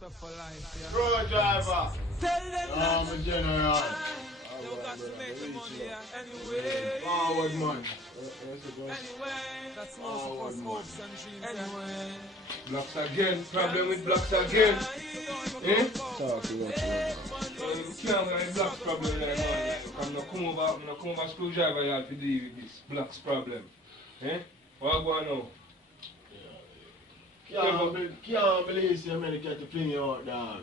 Stuff for life, yeah. Bro, driver. Tell them I'm a general. you got to make the money, yeah. Anyway. Forward, man. Anyway. That's most of us hopes and dreams. Anyway. Blocks again. Problem with blocks again. Eh? Talk to us. You can't get a blocks problem there, man. I'm not come over screwdriver yard to deal with this blocks problem. Eh? What go on now? Can't believe so many get to fling you out, dog.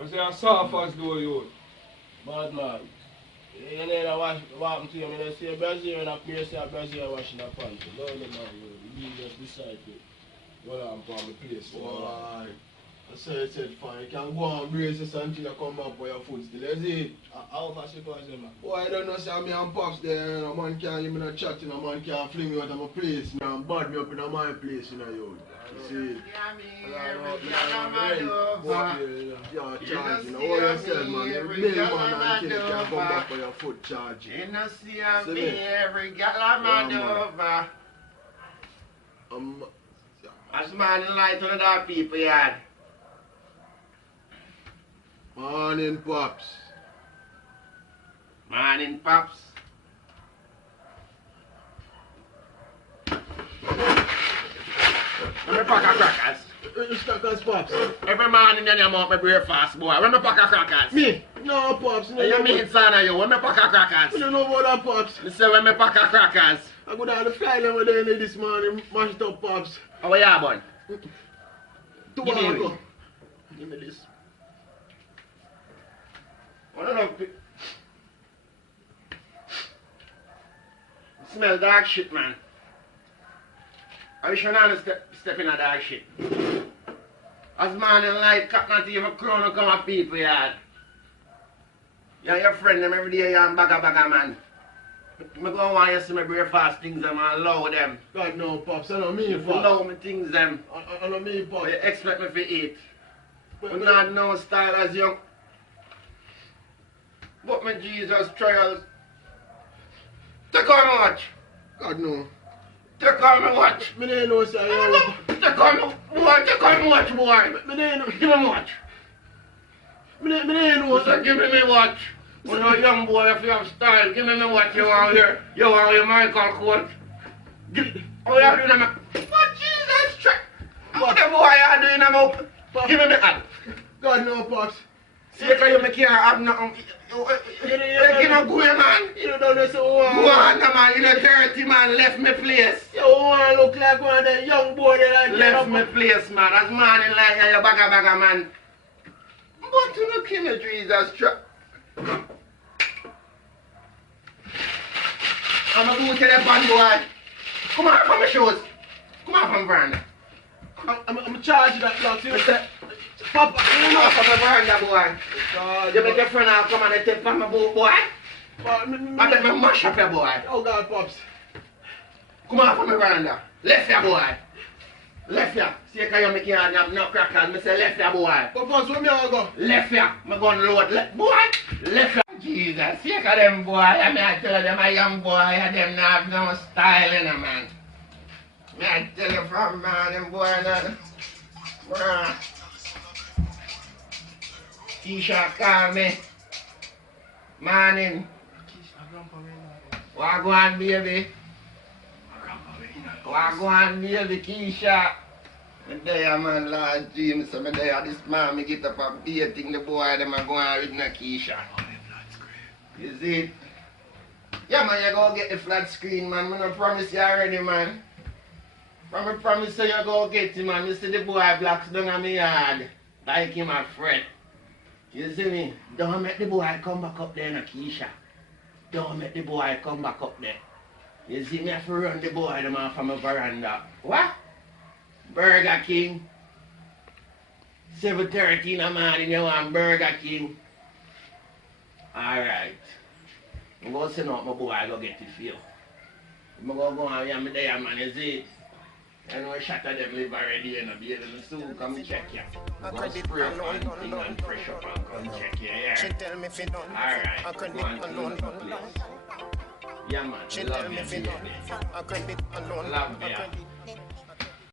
I say I'm soft as though you. Bad man. You need to wash what happened to you. I say Brazil and a place say Brazil washing the pants. No, man, you just decide to go on from the place. Why? I said fine. You can go on braces until you come back for your food still. Is it? How fast you cause them, man? Boy, I don't know, say me and Pops there, a man can't give me no chat, a man can't fling me out of my place, and bad me up in my place, you know. You see? Yeah, charge, you know. What you said, man, every day, man, until you can come back for your foot charge. You know, see me every gal I'm over. As man like to the people, yard. Morning, Pops. Morning, Pops. Let me pack of crackers. You stuck as Pops? Every morning then you want my breakfast, boy. Let me pack of crackers. Me? No, Pops. No, You mean son of you? When me pack of crackers? I don't know about that, Pops. You say when me pack of crackers? I go down the fly over there this morning, mashed up, Pops. How are you, bun? Give me Tobacco. Give me this. I don't know. Smell dog shit, man. I wish you not step in a dog shit. As man in life, cat not even crown and come at people, yard. You're your friend, them every day you're on bagga, man. I go want you to see me breakfast things, them, and allow them. God, no, Pops. I don't mean, You Pops. allow me things, them. I don't mean, Pops. You expect me to eat. I'm not no style as young. But my Jesus trials. Take on me watch. God, no. Take on me watch. Me don't know, sir. Take on me watch. Take on me watch, boy. Me don't know. Give me watch. Me don't know, So give me watch. When you're a young boy, if you have style, give me watch. You want your Michael coat. Oh, you're doing them. What Jesus trial? What the boy are doing them up? Give me hand. God, no, Pops. See, because you make here have nothing. You know, go, man. You don't know, so Go on, man. You know, dirty man left me place. You want to look like one of the young boys that I Left me place, man. As man in like you bagga, man. But you know, kill me, Jesus. I'm going to go to the band, boy. Come on from my shoes. Come on from veranda. I'm charging that block. You Mister, Papa, come on from my veranda, boy. You make your friend out come and take from my boat, boy. I bet me mash up your boy. Oh, God, Pops. Come on from my veranda. Left ya, boy. Left ya. See how you make your hand have no crackers. I say left ya, boy. But Pops, where me I go? Left ya. I'm going to load. Boy. Left ya. Jesus. See how them boy. I mean, I tell them a young boy. Them not have no style in them, man. Me I tell you from man, them boy not. Bruh. Keisha call me. Morning. What go on, baby? What go on, baby, Keisha? Me there, man, Lord James. Me there, this man, me get up and baiting the boy, them a go on with no Keisha. You see it? Yeah, man, you go get the flat screen, man. Me no promise you already, man. From me promise you, you go get him, man. You see the boy blocks down on me yard. Like him a friend. You see me? Don't make the boy come back up there, no Keisha. Don't make the boy come back up there. You see me have to run the boy them off from my veranda. What? Burger King. 7:30 in the morning, you want Burger King. Alright. I'm going to send out my boy, I go get it for you. I'm going to go on here, I'm there, man, you see? I know I shot at them live already, you know, be able to soon come check you. I'm going to spray up on thing and pressure up and come check you, yeah? Alright, go on clean the place. Yeah, man, love you, baby. Love you.